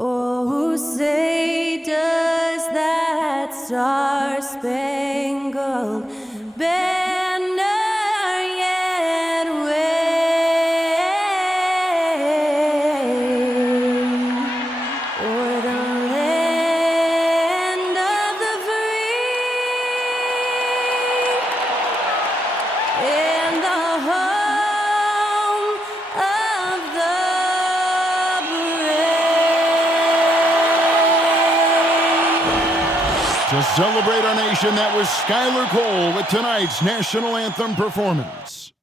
Oh, say does that star-spangled banner yet wave o'er the land of the free and the home of the To celebrate our nation, that was Skylar Cole with tonight's national anthem performance.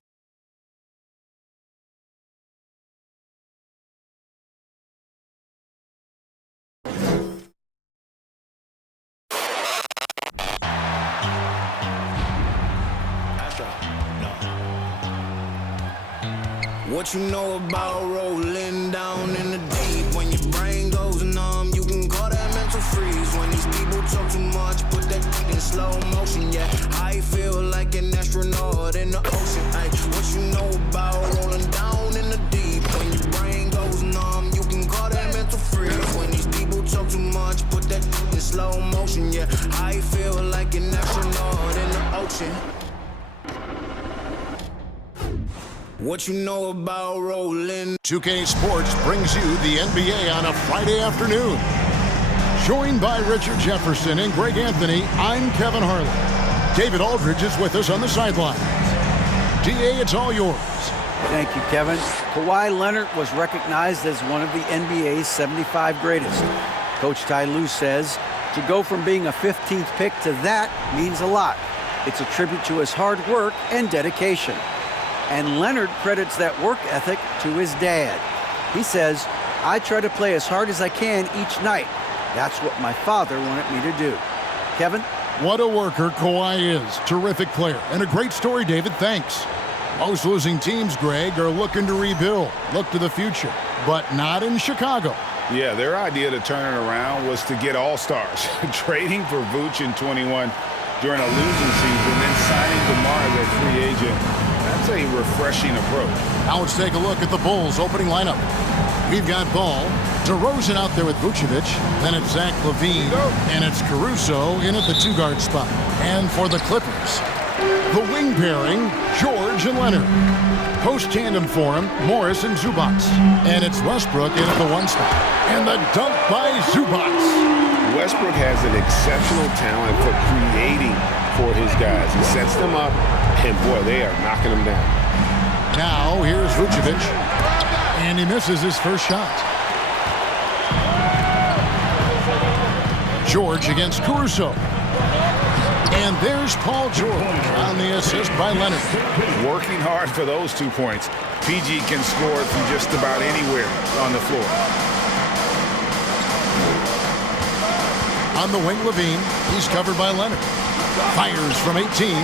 What you know about rolling down in the deep? When your brain goes numb, you can call that mental freeze. When these people talk too much, put that in slow motion. Yeah, I feel like an astronaut in the ocean. Ay, what you know about rolling down in the deep? When your brain goes numb, you can call that mental freeze. When these people talk too much, put that in slow motion. Yeah, I feel like an astronaut in the ocean. What you know about rolling? 2K Sports brings you the NBA on a Friday afternoon. Joined by Richard Jefferson and Greg Anthony, I'm Kevin Harlan. David Aldridge is with us on the sidelines. DA, it's all yours. Thank you, Kevin. Kawhi Leonard was recognized as one of the NBA's 75 greatest. Coach Ty Lue says to go from being a 15th pick to that means a lot. It's a tribute to his hard work and dedication. And Leonard credits that work ethic to his dad. He says, I try to play as hard as I can each night. That's what my father wanted me to do. Kevin? What a worker Kawhi is. Terrific player. And a great story, David. Thanks. Most losing teams, Greg, are looking to rebuild, look to the future, but not in Chicago. Yeah, their idea to turn it around was to get all-stars, trading for Vooch in 21 during a losing season, then signing DeMar as a free agent. That's a refreshing approach. Now let's take a look at the Bulls' opening lineup. We've got Ball, DeRozan out there with Vucevic, then it's Zach LaVine, and it's Caruso in at the two-guard spot. And for the Clippers, the wing pairing, George and Leonard. Post-tandem for him, Morris and Zubac. And it's Westbrook in at the one spot. And the dunk by Zubac. Westbrook has an exceptional talent for creating for his guys. He sets them up, and boy, they are knocking them down. Now, here's Vucevic, and he misses his first shot. George against Caruso. And there's Paul George on the assist by Leonard. Working hard for those 2 points. PG can score from just about anywhere on the floor. On the wing, LaVine. He's covered by Leonard. Fires from 18,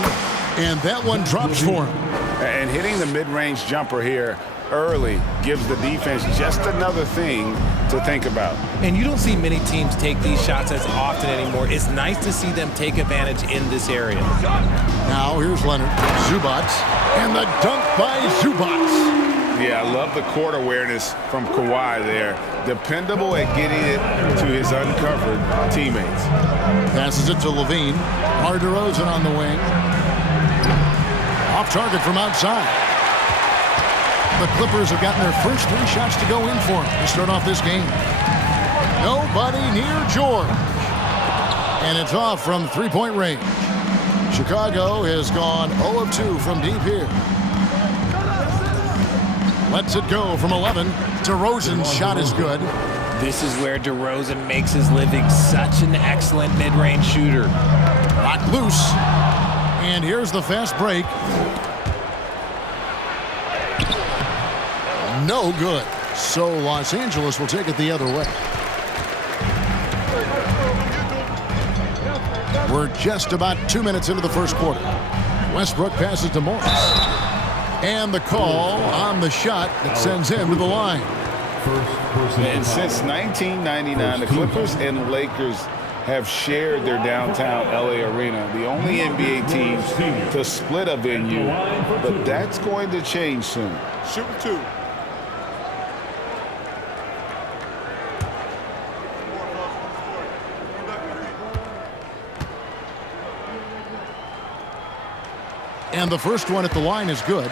and that one drops for him. And hitting the mid-range jumper here early gives the defense just another thing to think about. And you don't see many teams take these shots as often anymore. It's nice to see them take advantage in this area. Now here's Leonard, Zubac, and the dunk by Zubac. Yeah, I love the court awareness from Kawhi there. Dependable at getting it to his uncovered teammates. Passes it to LaVine. DeRozan on the wing. Off target from outside. The Clippers have gotten their first 3 shots to go in for them to start off this game. Nobody near George. And it's off from three-point range. Chicago has gone 0 of 2 from deep here. Lets it go from 11. DeRozan's shot is good. This is where DeRozan makes his living. Such an excellent mid-range shooter. Rock loose. And here's the fast break. No good. So Los Angeles will take it the other way. We're just about 2 minutes into the first quarter. Westbrook passes to Morris. And the call on the shot that sends him to the line. And since 1999, the Clippers and Lakers have shared their downtown LA arena, the only NBA teams to split a venue, but that's going to change soon. Shoot 2. And the first one at the line is good.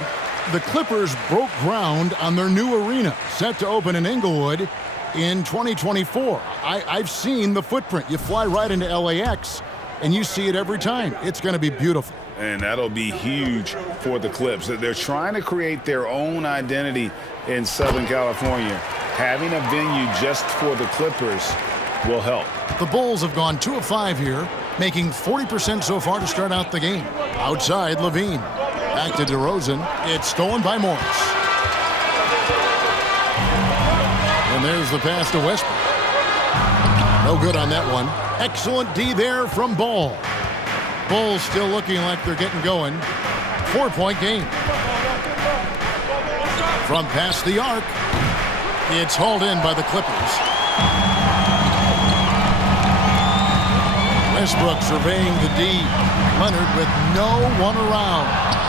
The Clippers broke ground on their new arena, set to open in Inglewood in 2024. I've seen the footprint. You fly right into LAX, and you see it every time. It's going to be beautiful. And that'll be huge for the Clips. They're trying to create their own identity in Southern California. Having a venue just for the Clippers will help. The Bulls have gone 2 of 5 here, making 40% so far to start out the game. Outside, Levine. Back to DeRozan. It's stolen by Morris. And there's the pass to Westbrook. No good on that one. Excellent D there from Ball. Bulls still looking like they're getting going. 4-point game. From past the arc, it's hauled in by the Clippers. Westbrook surveying the D. Leonard with no one around.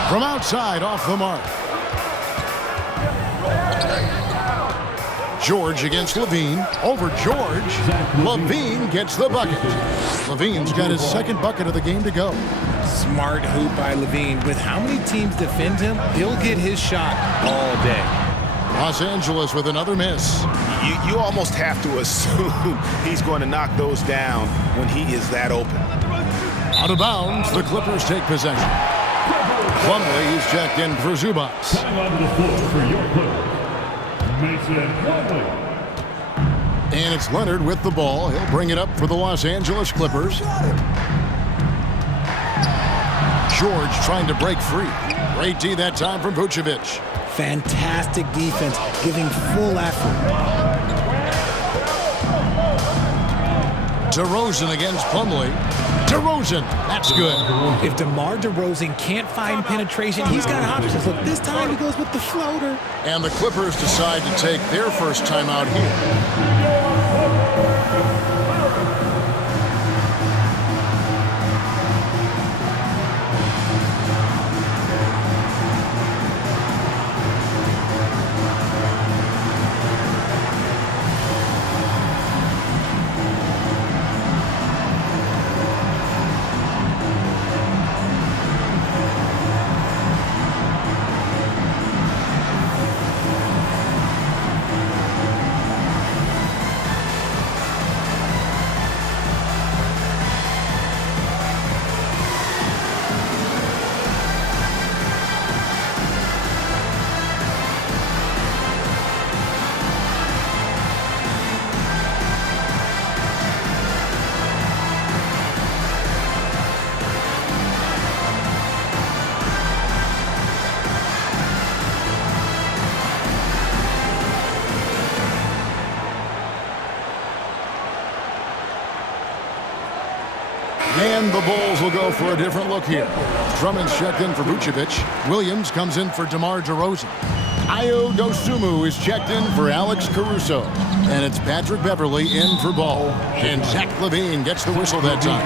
From outside, off the mark. George against Levine. Over George. Levine gets the bucket. Levine's got his second bucket of the game to go. Smart hoop by Levine. With how many teams defend him, he'll get his shot all day. Los Angeles with another miss. You almost have to assume he's going to knock those down when he is that open. Out of bounds, the Clippers take possession. Plumlee is checked in for Zubac. And it's Leonard with the ball. He'll bring it up for the Los Angeles Clippers. George trying to break free. Great D that time from Vucevic. Fantastic defense, giving full effort. DeRozan against Plumlee. DeRozan, that's good. If DeMar DeRozan can't find penetration, he's got options. Look, this time he goes with the floater. And the Clippers decide to take their first time out here. And the Bulls will go for a different look here. Drummond's checked in for Vucevic. Williams comes in for DeMar DeRozan. Ayo Dosunmu is checked in for Alex Caruso. And it's Patrick Beverley in for Ball. And Zach LaVine gets the whistle that time.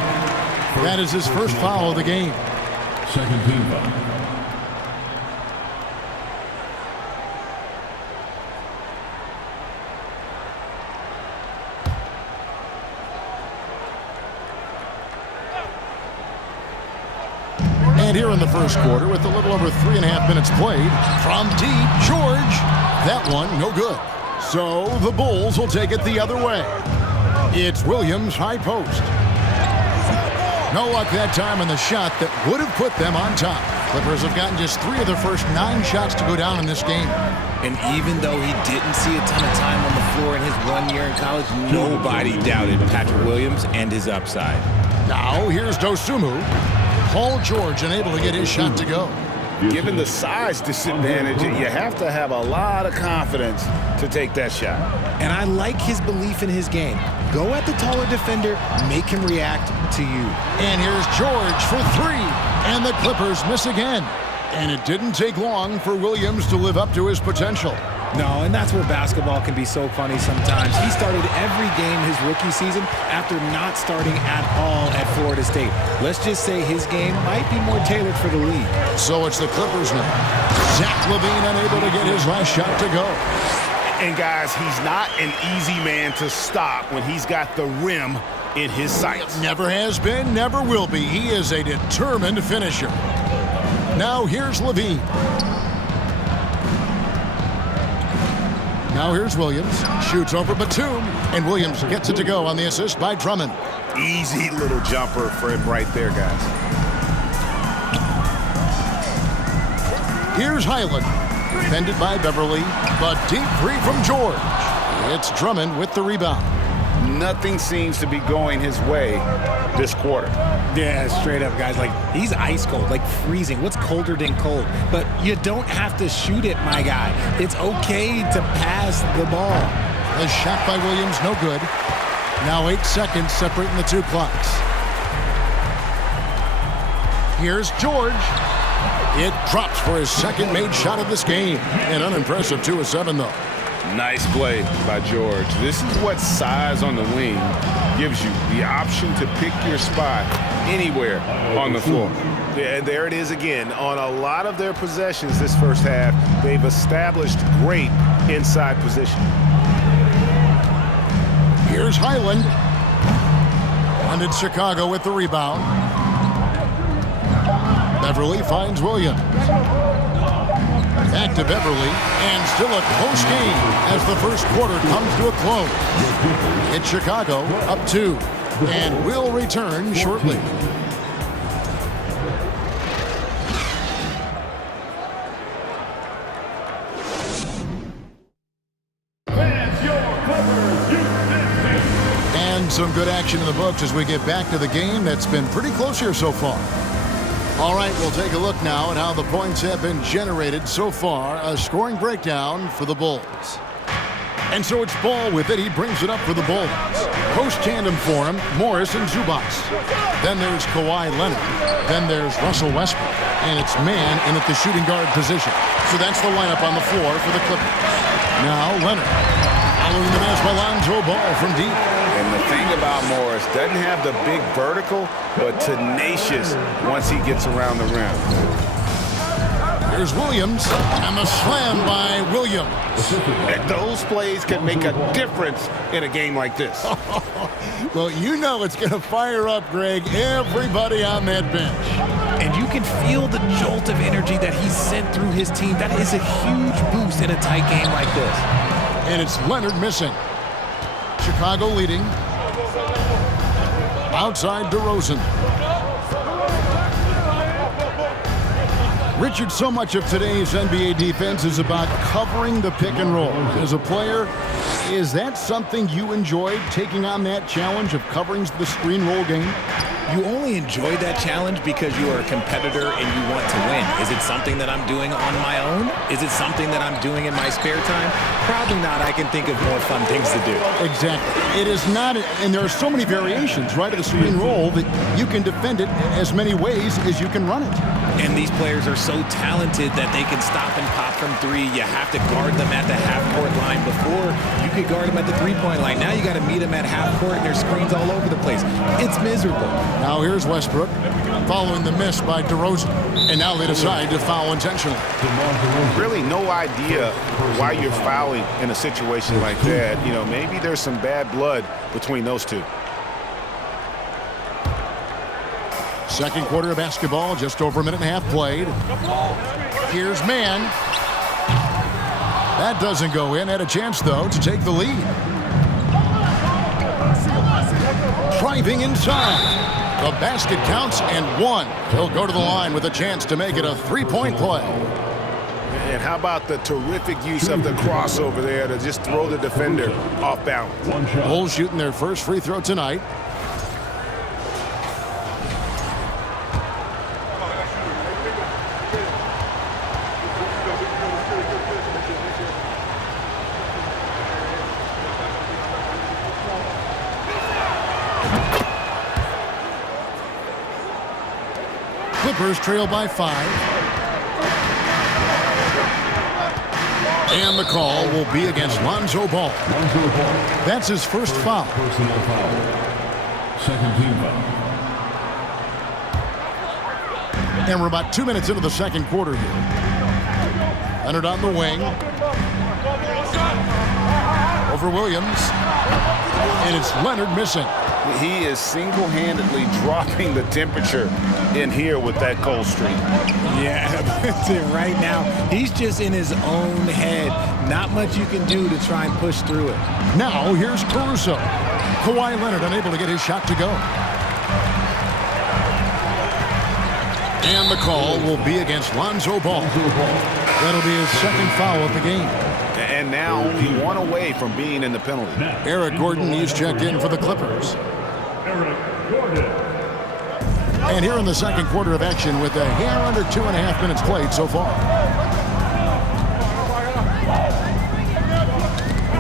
That is his first foul of the game. Second team foul. And here in the first quarter, with a little over 3.5 minutes played, from deep, George. That one, no good. So the Bulls will take it the other way. It's Williams, high post. No luck that time on the shot that would have put them on top. Clippers have gotten just 3 of their first 9 shots to go down in this game. And even though he didn't see a ton of time on the floor in his 1 year in college, nobody doubted Patrick Williams and his upside. Now here's Dosunmu. Paul George unable to get his shot to go. Given the size disadvantage, you have to have a lot of confidence to take that shot. And I like his belief in his game. Go at the taller defender, make him react to you. And here's George for 3. And the Clippers miss again. And it didn't take long for Williams to live up to his potential. No, and that's where basketball can be so funny sometimes. He started every game his rookie season after not starting at all at Florida State. Let's just say his game might be more tailored for the league. So it's the Clippers now. Zach LaVine unable to get his last shot to go. And guys, he's not an easy man to stop when he's got the rim in his sights. Never has been, never will be. He is a determined finisher. Now here's Levine. Now here's Williams. Shoots over Batum. And Williams gets it to go on the assist by Drummond. Easy little jumper for him right there, guys. Here's Highland. Defended by Beverly. But deep three from George. It's Drummond with the rebound. Nothing seems to be going his way this quarter. Yeah, straight up, guys. Like, he's ice cold, like freezing. What's colder than cold? But you don't have to shoot it, my guy. It's okay to pass the ball. A shot by Williams, no good. Now 8 seconds separating the two clocks. Here's George. It drops for his second made shot of this game. An unimpressive 2 of 7, though. Nice play by George. This is what size on the wing gives you, the option to pick your spot anywhere on the floor. Yeah, and there it is again. On a lot of their possessions this first half, they've established great inside position. Here's Highland. Wanted Chicago with the rebound. Beverly finds Williams. Back to Beverly, and still a close game as the first quarter comes to a close. It's Chicago up 2, and will return shortly. And some good action in the books as we get back to the game that's been pretty close here so far. All right, we'll take a look now at how the points have been generated so far. A scoring breakdown for the Bulls. And so it's Ball with it. He brings it up for the Bulls. Post tandem for him, Morris and Zubas. Then there's Kawhi Leonard. Then there's Russell Westbrook. And it's man in at the shooting guard position. So that's the lineup on the floor for the Clippers. Now Leonard. Following the miss by Lonzo Ball from deep. And the thing about Morris, doesn't have the big vertical, but tenacious once he gets around the rim. Here's Williams, and the slam by Williams. And those plays can make a difference in a game like this. Well, you know it's going to fire up, Greg, everybody on that bench. And you can feel the jolt of energy that he sent through his team. That is a huge boost in a tight game like this. And it's Leonard missing. Chicago leading. Outside DeRozan. Richard, so much of today's NBA defense is about covering the pick and roll. As a player, is that something you enjoyed, taking on that challenge of covering the screen roll game? You only enjoy that challenge because you are a competitor and you want to win. Is it something that I'm doing on my own? Is it something that I'm doing in my spare time? Probably not. I can think of more fun things to do. Exactly. It is not, and there are so many variations, right, of the screen roll that you can defend it as many ways as you can run it. And these players are so talented that they can stop and pop from three. You have to guard them at the half-court line. Before, you could guard them at the three-point line. Now you got to meet them at half-court, and there's screens all over the place. It's miserable. Now here's Westbrook, following the miss by DeRozan. And now they decide to foul intentionally. Really no idea why you're fouling in a situation like that. You know, maybe there's some bad blood between those two. Second quarter of basketball, just over a minute and a half played. Here's Mann. That doesn't go in. Had a chance, though, to take the lead. Driving inside. The basket counts and one. He'll go to the line with a chance to make it a three-point play. And how about the terrific use of the crossover there to just throw the defender off balance. Bulls shooting their first free throw tonight. Clippers trail by 5. And the call will be against Lonzo Ball. That's his first foul. Personal foul. Second team foul. And we're about 2 minutes into the second quarter here. Leonard on the wing. Over Williams. And it's Leonard missing. He is single-handedly dropping the temperature in here with that cold streak. Yeah, right now, he's just in his own head. Not much you can do to try and push through it. Now, here's Caruso. Kawhi Leonard unable to get his shot to go. And the call will be against Lonzo Ball. That'll be his second foul of the game. And now only one away from being in the penalty. Eric Gordon, he's checked in for the Clippers. And here in the second quarter of action with a hair under 2.5 minutes played so far.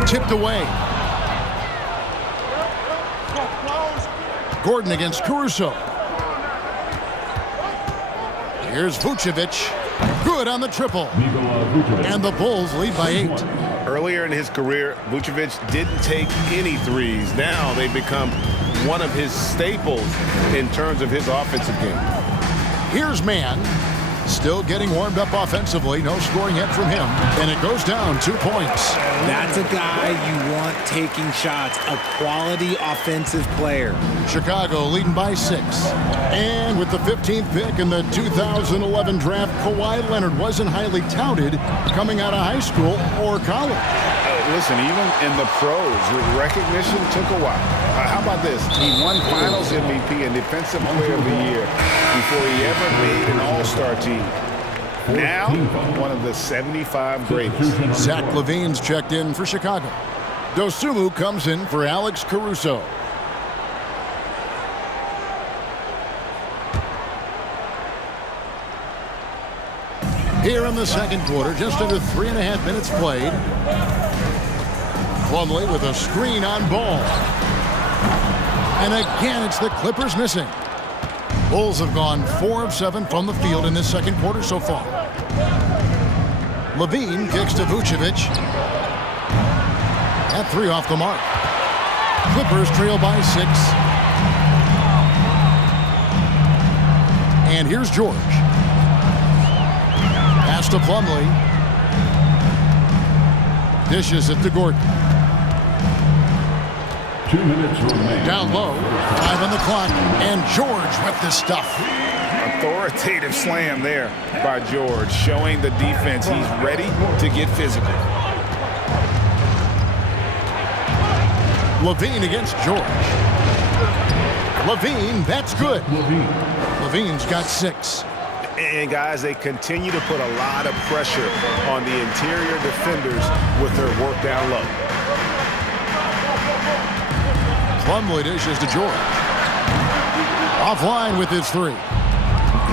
Tipped away. Gordon against Caruso. Here's Vucevic. Good on the triple. And the Bulls lead by 8. Earlier in his career, Vucevic didn't take any threes. Now they become one of his staples in terms of his offensive game. Here's Mann. Still getting warmed up offensively. No scoring yet from him. And it goes down 2 points. That's a guy you want taking shots. A quality offensive player. Chicago leading by 6. And with the 15th pick in the 2011 draft, Kawhi Leonard wasn't highly touted coming out of high school or college. Listen, even in the pros, recognition took a while. How about this? He won Finals MVP and Defensive Player of the Year before he ever made an All-Star team. Now, one of the 75 greatest. Zach LaVine's checked in for Chicago. Dosunmu comes in for Alex Caruso. Here in the second quarter, just under 3.5 minutes played. Plumlee with a screen on Ball. And again, it's the Clippers missing. Bulls have gone 4 of 7 from the field in this second quarter so far. LaVine kicks to Vucevic. That 3 off the mark. Clippers trail by 6. And here's George. Pass to Plumlee. Dishes it to Gordon. 2 minutes remaining. Down low, 5 on the clock, and George with the stuff. Authoritative slam there by George, showing the defense he's ready to get physical. LaVine against George. LaVine, that's good. LaVine's got 6. And guys, they continue to put a lot of pressure on the interior defenders with their work down low. Plumlee dishes to George. Offline with his 3.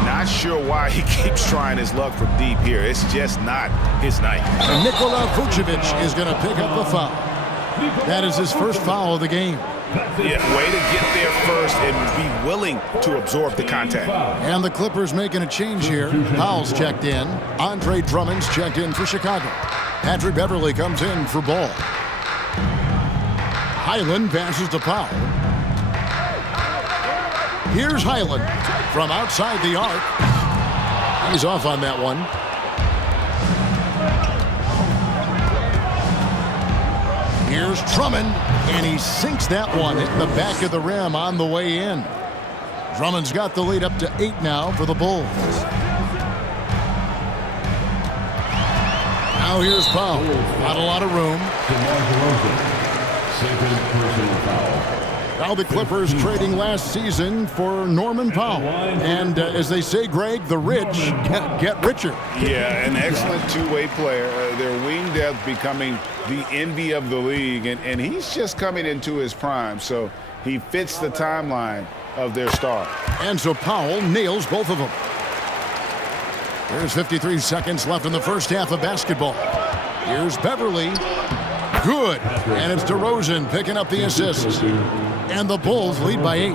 Not sure why he keeps trying his luck from deep here. It's just not his night. And Nikola Vucevic is going to pick up the foul. That is his first foul of the game. Yeah, way to get there first and be willing to absorb the contact. And the Clippers making a change here. Powell's checked in. Andre Drummond's checked in for Chicago. Patrick Beverley comes in for Ball. Highland passes to Powell. Here's Highland from outside the arc. He's off on that one. Here's Drummond, and he sinks that one, hitting the back of the rim on the way in. Drummond's got the lead up to 8 now for the Bulls. Now here's Powell. Not a lot of room. Now the Clippers trading last season for Norman Powell. And as they say, Greg, the rich get richer. Yeah, an excellent two-way player. Their wing depth becoming the envy of the league. And he's just coming into his prime. So he fits the timeline of their star. And so Powell nails both of them. There's 53 seconds left in the first half of basketball. Here's Beverley. Good. And it's DeRozan picking up the assist. And the Bulls lead by 8.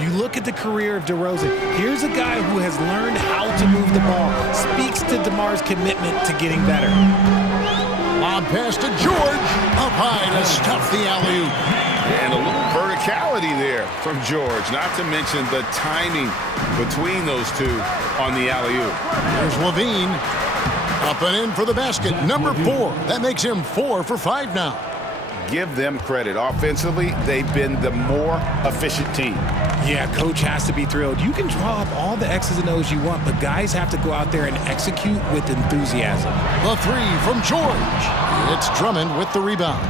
You look at the career of DeRozan. Here's a guy who has learned how to move the ball. Speaks to DeMar's commitment to getting better. Lob pass to George. Up high to stuff the alley-oop. And a little verticality there from George. Not to mention the timing between those two on the alley-oop. There's LaVine. Up and in for the basket. Number 4. That makes him 4 for 5 now. give them credit. Offensively, they've been the more efficient team. Yeah, coach has to be thrilled. You can draw up all the X's and O's you want, but guys have to go out there and execute with enthusiasm. The three from George. It's Drummond with the rebound.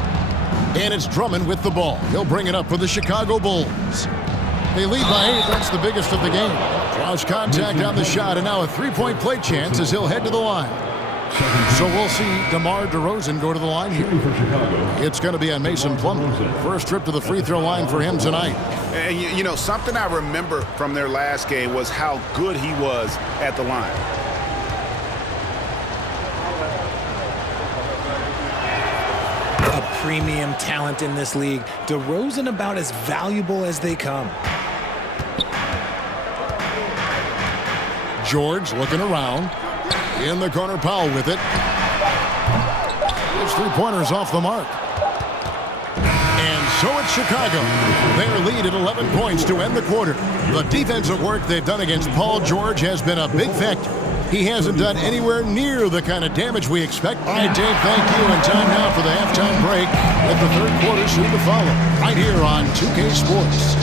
And it's Drummond with the ball. He'll bring it up for the Chicago Bulls. They lead by 8. That's the biggest of the game. Draws contact on the shot, and now a three-point play chance as he'll head to the line. So we'll see DeMar DeRozan go to the line here. It's going to be on Mason Plumlee. First trip to the free throw line for him tonight. And you know, something I remember from their last game was how good he was at the line. A premium talent in this league. DeRozan about as valuable as they come. George looking around. In the corner, Powell with it. His three-pointers off the mark. And so it's Chicago. Their lead at 11 points to end the quarter. The defensive work they've done against Paul George has been a big factor. He hasn't done anywhere near the kind of damage we expect. All right, Dave, thank you. And time now for the halftime break with the third quarter soon to follow. Right here on 2K Sports.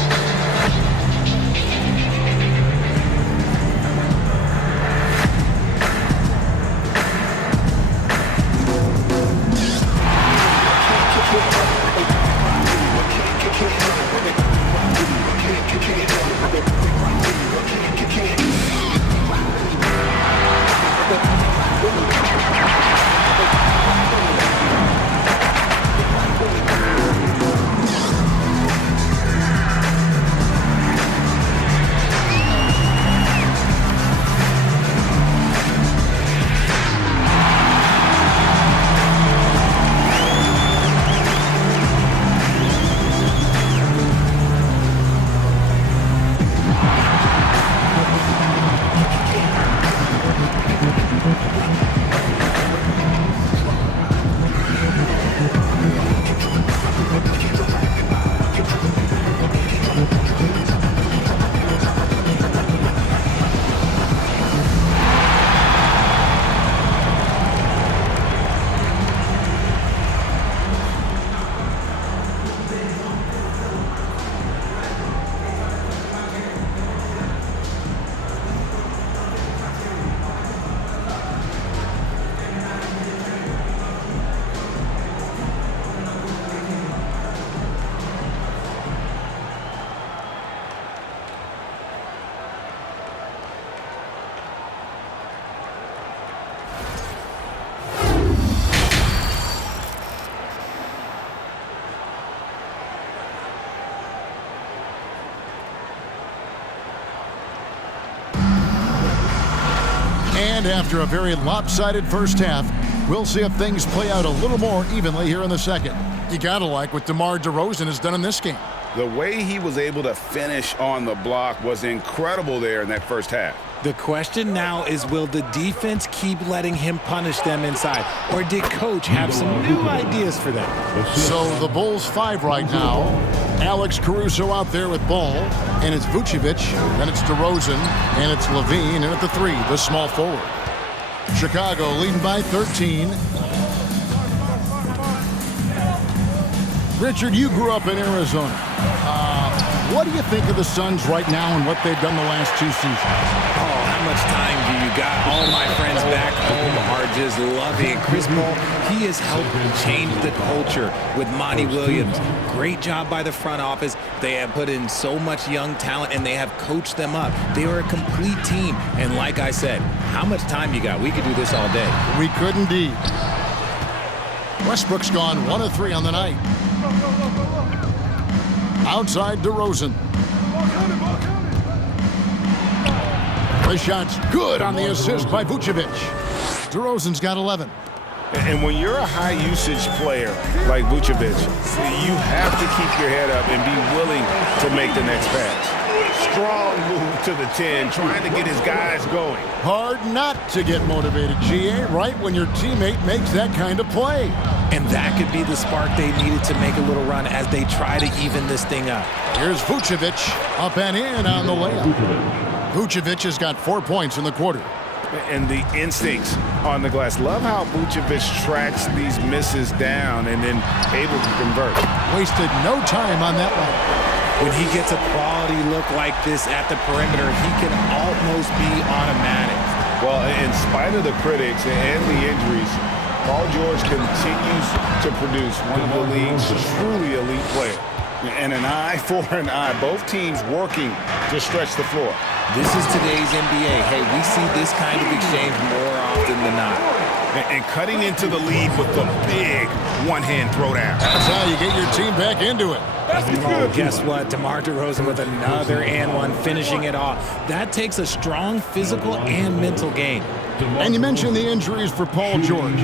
And after a very lopsided first half, we'll see if things play out a little more evenly here in the second. You gotta like what DeMar DeRozan has done in this game. The way he was able to finish on the block was incredible there in that first half. The question now is, will the defense keep letting him punish them inside? Or did coach have some new ideas for them? So the Bulls 5 right now. Alex Caruso out there with ball. And it's Vucevic. Then it's DeRozan. And it's Levine. And at the 3, the small forward. Chicago leading by 13. Richard, you grew up in Arizona. What do you think of the Suns right now and what they've done the last 2 seasons? Oh, how much time do you got? All my friends back home are just loving Chris Paul. He has helped change the culture with Monty Williams. Great job by the front office. They have put in so much young talent, and they have coached them up. They are a complete team. And like I said, how much time you got? We could do this all day. We could indeed. Westbrook's gone 1 of 3 on the night. Outside DeRozan. The shot's good on the assist by Vucevic. DeRozan's got 11. And when you're a high-usage player like Vucevic, you have to keep your head up and be willing to make the next pass. Strong move to the 10, trying to get his guys going. Hard not to get motivated, GA, right when your teammate makes that kind of play. And that could be the spark they needed to make a little run as they try to even this thing up. Here's Vucevic up and in on the layup. Vucevic has got 4 points in the quarter. and the instincts on the glass. Love how Vucevic tracks these misses down and then able to convert. Wasted no time on that one. When he gets a quality look like this at the perimeter, he can almost be automatic. Well, in spite of the critics and the injuries, Paul George continues to produce one of the league's truly elite players. And an eye for an eye. Both teams working to stretch the floor. This is today's NBA. Hey, we see this kind of exchange more often than not. And cutting into the lead with the big one-hand throwdown. That's how you get your team back into it. Oh, guess what? DeMar DeRozan with another and one, finishing it off. That takes a strong physical and mental game. And you mentioned the injuries for Paul George.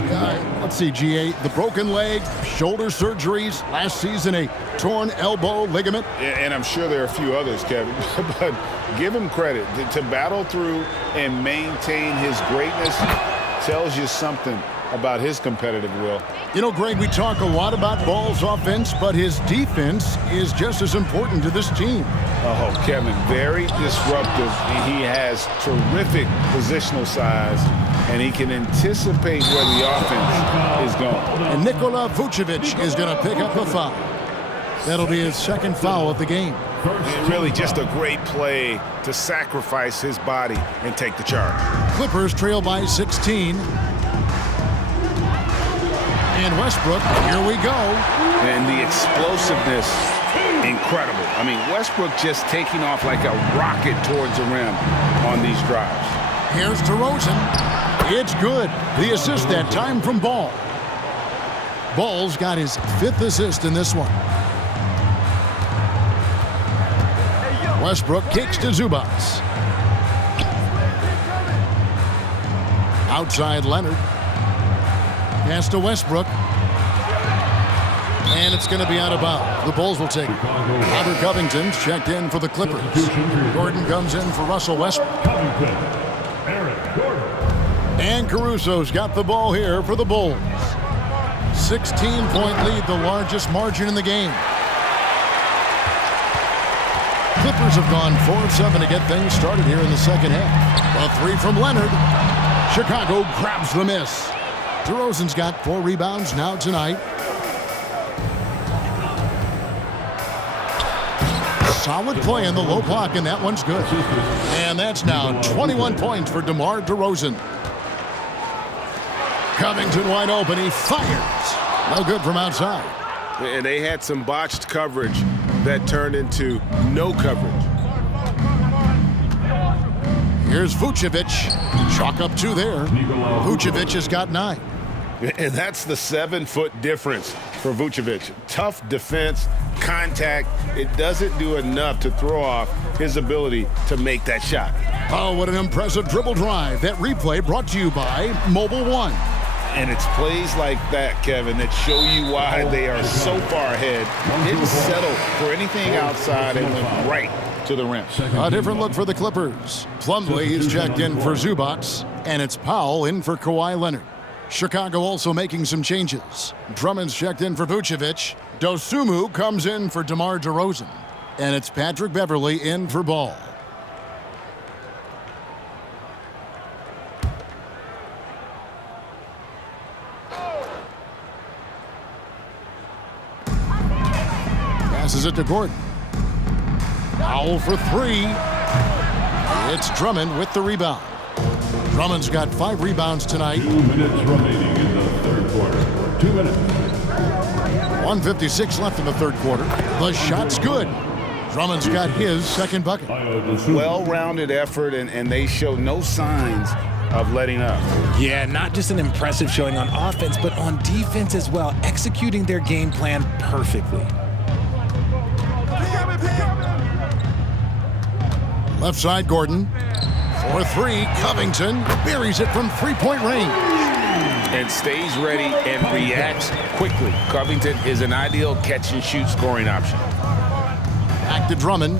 Let's see, GA, the broken leg, shoulder surgeries, last season a torn elbow ligament. And I'm sure there are a few others, Kevin, but give him credit. To battle through and maintain his greatness tells you something about his competitive will. You know, Greg, we talk a lot about Ball's offense, but his defense is just as important to this team. Oh, Kevin, very disruptive. He has terrific positional size, and he can anticipate where the offense is going. And Nikola Vucevic is going to pick up a foul. That'll be his second foul of the game. Really just a great play to sacrifice his body and take the charge. Clippers trail by 16. And Westbrook, here we go. And the explosiveness, incredible. I mean, Westbrook just taking off like a rocket towards the rim on these drives. Here's DeRozan. It's good. The assist that time from Ball. Ball's got his 5th assist in this one. Westbrook kicks to Zubac. Outside Leonard. Pass to Westbrook. And it's going to be out of bounds. The Bulls will take it. Robert Covington's checked in for the Clippers. Gordon comes in for Russell Westbrook. And Caruso's got the ball here for the Bulls. 16-point lead, the largest margin in the game. Clippers have gone 4 of 7 to get things started here in the second half. A 3 from Leonard. Chicago grabs the miss. DeRozan's got 4 rebounds now tonight. Solid play in the low block, and that one's good. And that's now 21 points for DeMar DeRozan. Covington wide open. He fires. No good from outside. And they had some botched coverage that turned into no coverage. Here's Vucevic. Chalk up 2 there. Vucevic has got 9. And that's the 7-foot difference for Vucevic. Tough defense, contact. It doesn't do enough to throw off his ability to make that shot. Oh, what an impressive dribble drive. That replay brought to you by Mobile One. And it's plays like that, Kevin, that show you why they are so far ahead. Didn't settle for anything outside and went right to the rim. A different look for the Clippers. Plumlee is checked in for Zubac, and it's Powell in for Kawhi Leonard. Chicago also making some changes. Drummond's checked in for Vucevic. Dosunmu comes in for DeMar DeRozan. And it's Patrick Beverley in for Ball. Passes it to Gordon. Powell for 3. It's Drummond with the rebound. Drummond's got 5 rebounds tonight. 2 minutes remaining in the third quarter. 2 minutes. 1:56 left in the third quarter. The shot's good. Drummond's got his second bucket. Well-rounded effort, and they show no signs of letting up. Yeah, not just an impressive showing on offense, but on defense as well, executing their game plan perfectly. Left side, Gordon. For 3, Covington buries it from 3-point range. And stays ready and reacts quickly. Covington is an ideal catch-and-shoot scoring option. Back to Drummond.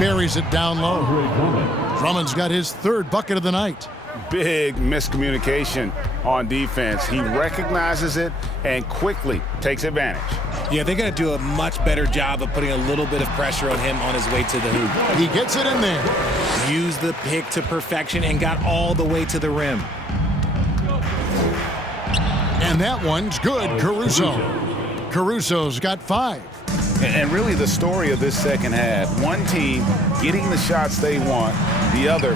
Buries it down low. Drummond's got his 3rd bucket of the night. Big miscommunication on defense. He recognizes it and quickly takes advantage. Yeah, they're going to do a much better job of putting a little bit of pressure on him on his way to the hoop. He gets it in there. Used the pick to perfection and got all the way to the rim. And that one's good, Caruso. Caruso's got 5. And really the story of this second half, one team getting the shots they want, the other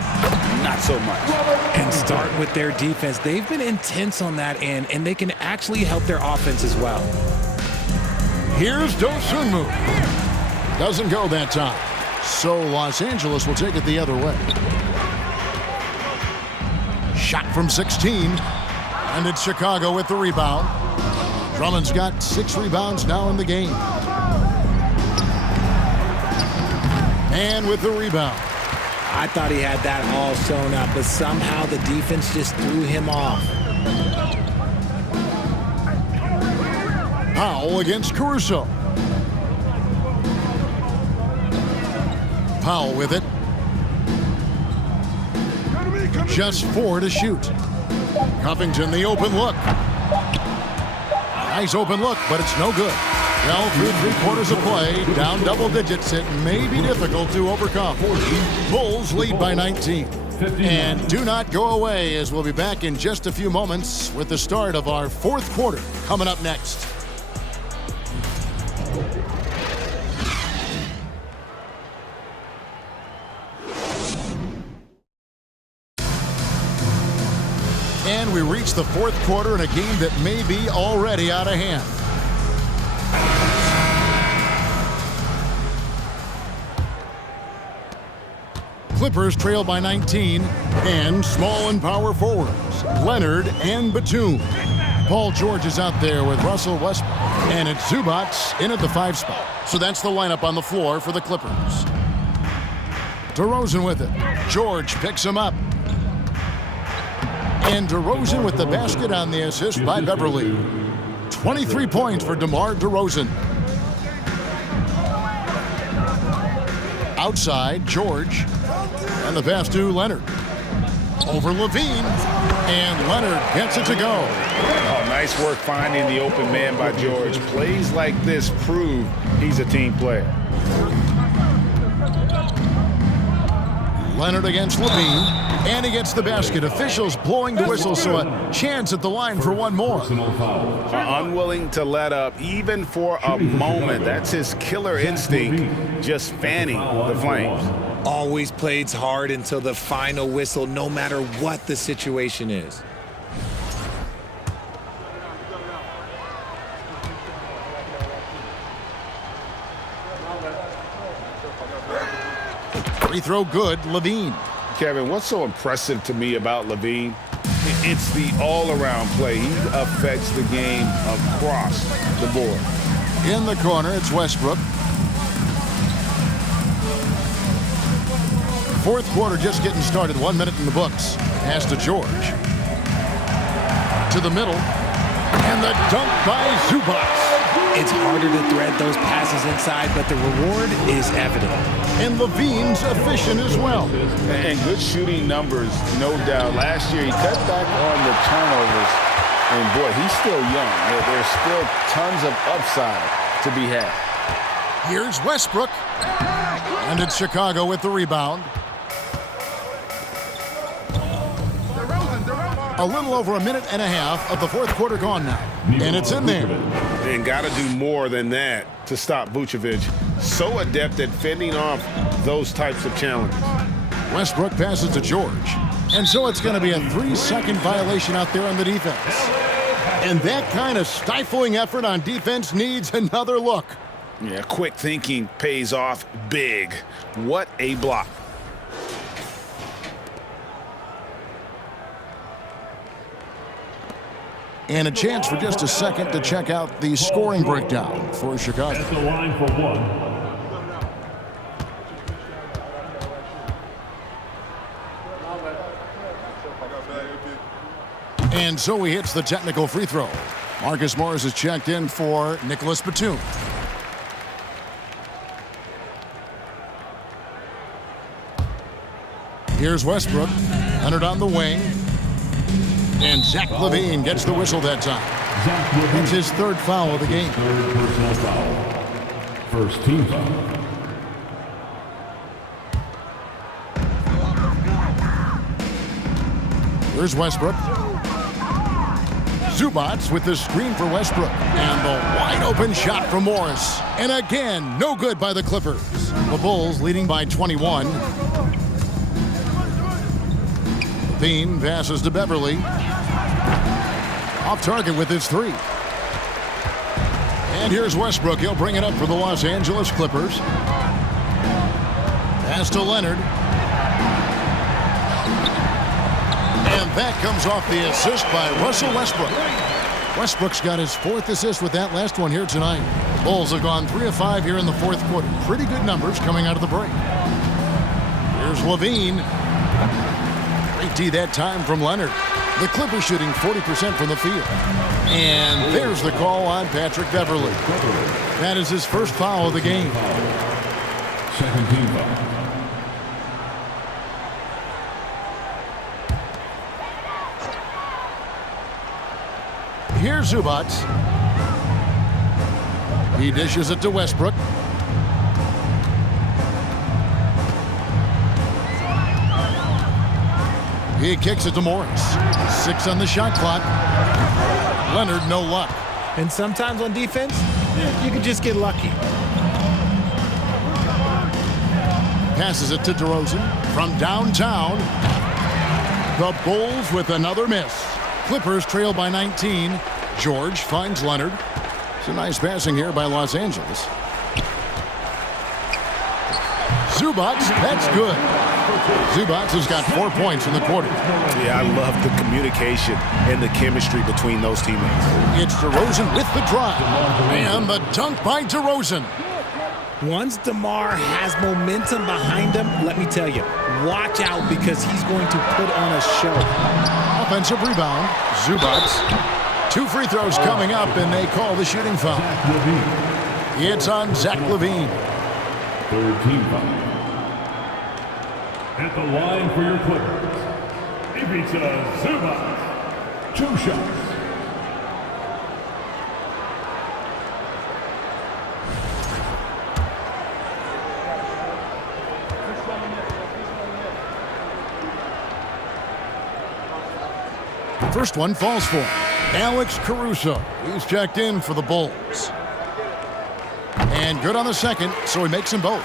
not so much. And start with their defense. They've been intense on that end, and they can actually help their offense as well. Here's Dosunmu. Doesn't go that time. So Los Angeles will take it the other way. Shot from 16. And it's Chicago with the rebound. Drummond's got 6 rebounds now in the game. And with the rebound. I thought he had that all sewn up, but somehow the defense just threw him off. Powell against Caruso. Powell with it. Just 4 to shoot. Covington, the open look. Nice open look, but it's no good. Well, through 3/4 of play, down double digits, it may be difficult to overcome. Bulls lead by 19. And do not go away, as we'll be back in just a few moments with the start of our 4th quarter coming up next. And we reach the 4th quarter in a game that may be already out of hand. Clippers trail by 19, and small and power forwards, Leonard and Batum. Paul George is out there with Russell Westbrook, and it's Zubac in at the 5 spot. So that's the lineup on the floor for the Clippers. DeRozan with it. George picks him up. And DeRozan with the basket on the assist by Beverly. 23 points for DeMar DeRozan. Outside, George. And the pass to Leonard. Over Levine. And Leonard gets it to go. Oh, nice work finding the open man by George. Plays like this prove he's a team player. Leonard against Levine. And he gets the basket. Officials blowing the whistle, so a chance at the line for one more. Unwilling to let up even for a moment. That's his killer instinct, just fanning the flames. Always plays hard until the final whistle, no matter what the situation is. Free throw good, Levine. Kevin, what's so impressive to me about Levine? It's the all-around play. He affects the game across the board. In the corner, it's Westbrook. 4th quarter just getting started. 1 minute in the books. Pass to George. To the middle. And the dunk by Zubac. It's harder to thread those passes inside, but the reward is evident. And Levine's efficient as well. And good shooting numbers, no doubt. Last year, he cut back on the turnovers. And, boy, he's still young. There's still tons of upside to be had. Here's Westbrook. And it's Chicago with the rebound. A little over a minute and a half of the 4th quarter gone now. And it's in there. And got to do more than that to stop Vucevic. So adept at fending off those types of challenges. Westbrook passes to George. And so it's going to be a 3-second violation out there on the defense. And that kind of stifling effort on defense needs another look. Yeah, quick thinking pays off big. What a block. And a chance for just a second to check out the scoring breakdown for Chicago. At the line for one. And so he hits the technical free throw. Marcus Morris is checked in for Nicholas Batum. Here's Westbrook. Leonard on the wing. And Zach LaVine gets the whistle that time. That's his third foul of the game. Third personal foul. First team foul. Here's Westbrook. Zubats with the screen for Westbrook. And the wide open shot from Morris. And again, no good by the Clippers. The Bulls leading by 21. LaVine passes to Beverly. Off target with his three. And here's Westbrook. He'll bring it up for the Los Angeles Clippers. Pass to Leonard. And that comes off the assist by Russell Westbrook. Westbrook's got his fourth assist with that last one here tonight. The Bulls have gone 3 of 5 here in the fourth quarter. Pretty good numbers coming out of the break. Here's LaVine. Great D that time from Leonard. The Clippers shooting 40% from the field. And there's the call on Patrick Beverly. That is his first foul of the game. Second team foul. Here's Zubats. He dishes it to Westbrook. He kicks it to Morris. 6 on the shot clock. Leonard, no luck. And sometimes on defense, you can just get lucky. Passes it to DeRozan from downtown. The Bulls with another miss. Clippers trail by 19. George finds Leonard. It's a nice passing here by Los Angeles. Zubats, that's good. Zubats has got 4 points in the quarter. Yeah, I love the communication and the chemistry between those teammates. It's DeRozan with the drive. And the dunk by DeRozan. Once DeMar has momentum behind him, let me tell you, watch out because he's going to put on a show. Offensive rebound. Zubats. 2 free throws coming up, and they call the shooting foul. It's on Zach LaVine. Third team foul. At the line for your Clippers, Ivica Zubac. 2 shots. First one falls for Alex Caruso. He's checked in for the Bulls. And good on the second, so he makes them both.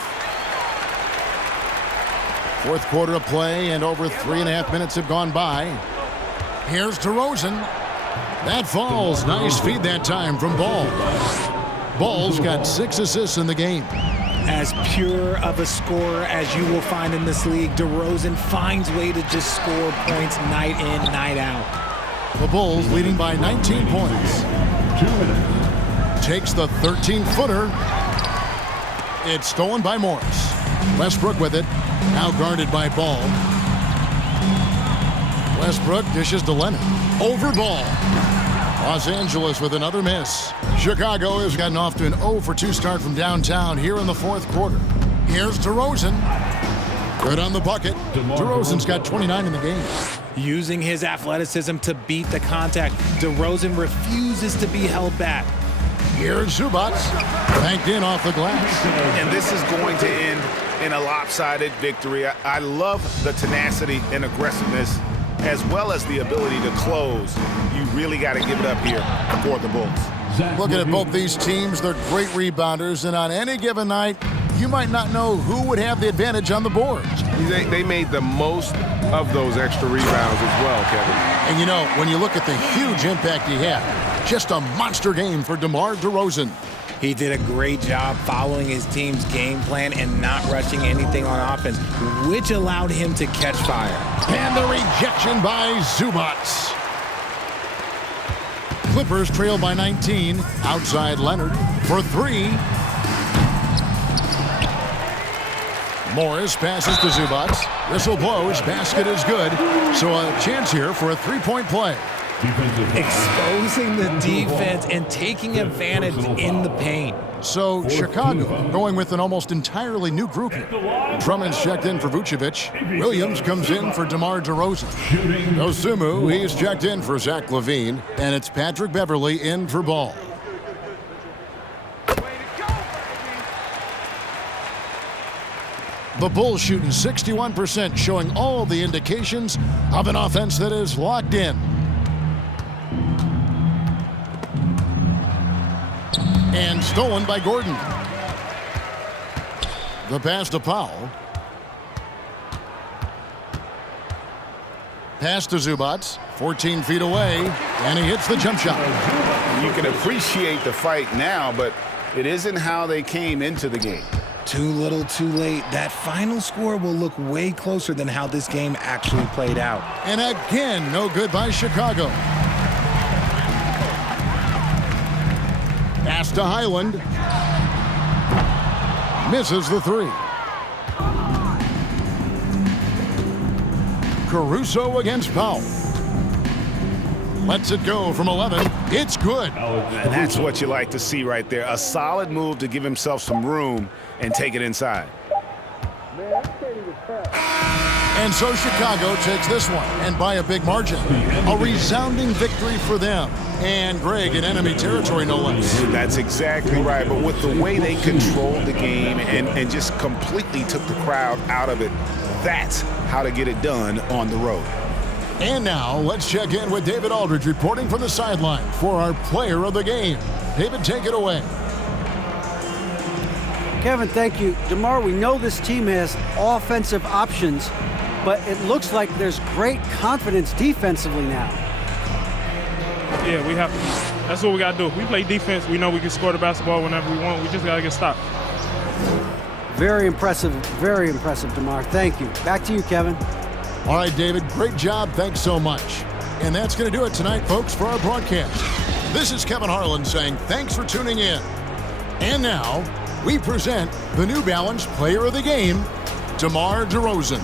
Fourth quarter of play, and over 3.5 minutes have gone by. Here's DeRozan. That falls. Nice feed that time from Ball. Ball's got 6 assists in the game. As pure of a scorer as you will find in this league, DeRozan finds way to just score points night in, night out. The Bulls leading by 19 points. 2 minutes. Takes the 13-footer. It's stolen by Morris. Westbrook with it. Now guarded by Ball. Westbrook dishes to Leonard. Over Ball. Los Angeles with another miss. Chicago has gotten off to an 0-for-2 start from downtown here in the fourth quarter. Here's DeRozan. Good on the bucket. DeRozan's got 29 in the game. Using his athleticism to beat the contact, DeRozan refuses to be held back. Here's Zubats. Banked in off the glass. And this is going to end in a lopsided victory. I love the tenacity and aggressiveness as well as the ability to close. You really got to give it up here for the Bulls. Looking at both these teams, they're great rebounders, and on any given night, you might not know who would have the advantage on the boards. They made the most of those extra rebounds as well, Kevin. And you know, when you look at the huge impact he had, just a monster game for DeMar DeRozan. He did a great job following his team's game plan and not rushing anything on offense, which allowed him to catch fire. And the rejection by Zubats. Clippers trail by 19. Outside Leonard for 3. Morris passes to Zubats. Whistle blows. Basket is good. So a chance here for a 3-point play. Exposing the defense and taking advantage in the paint. So Chicago going with an almost entirely new group here. Drummond's checked in for Vucevic. Williams comes in for DeMar DeRozan. Dosunmu, he's checked in for Zach LaVine. And it's Patrick Beverley in for Ball. The Bulls shooting 61%, showing all the indications of an offense that is locked in. And stolen by Gordon. The pass to Powell. Pass to Zubac, 14 feet away, and he hits the jump shot. You can appreciate the fight now, but it isn't how they came into the game. Too little, too late. That final score will look way closer than how this game actually played out. And again, no good by Chicago. Pass to Highland. Misses the three. Caruso against Powell. Lets it go from 11. It's good. And that's what you like to see right there. A solid move to give himself some room and take it inside. And so Chicago takes this one, and by a big margin. A resounding victory for them. And Greg in enemy territory, no less. That's exactly right. But with the way they controlled the game and just completely took the crowd out of it, that's how to get it done on the road. And now, let's check in with David Aldridge reporting from the sideline for our player of the game. David, take it away. Kevin, thank you. DeMar, we know this team has offensive options, but it looks like there's great confidence defensively now. Yeah, we have to. That's what we got to do. We play defense. We know we can score the basketball whenever we want. We just got to get stopped. Very impressive, DeMar. Thank you. Back to you, Kevin. All right, David, great job. Thanks so much. And that's going to do it tonight, folks, for our broadcast. This is Kevin Harlan saying thanks for tuning in. And now, we present the New Balance Player of the Game, DeMar DeRozan.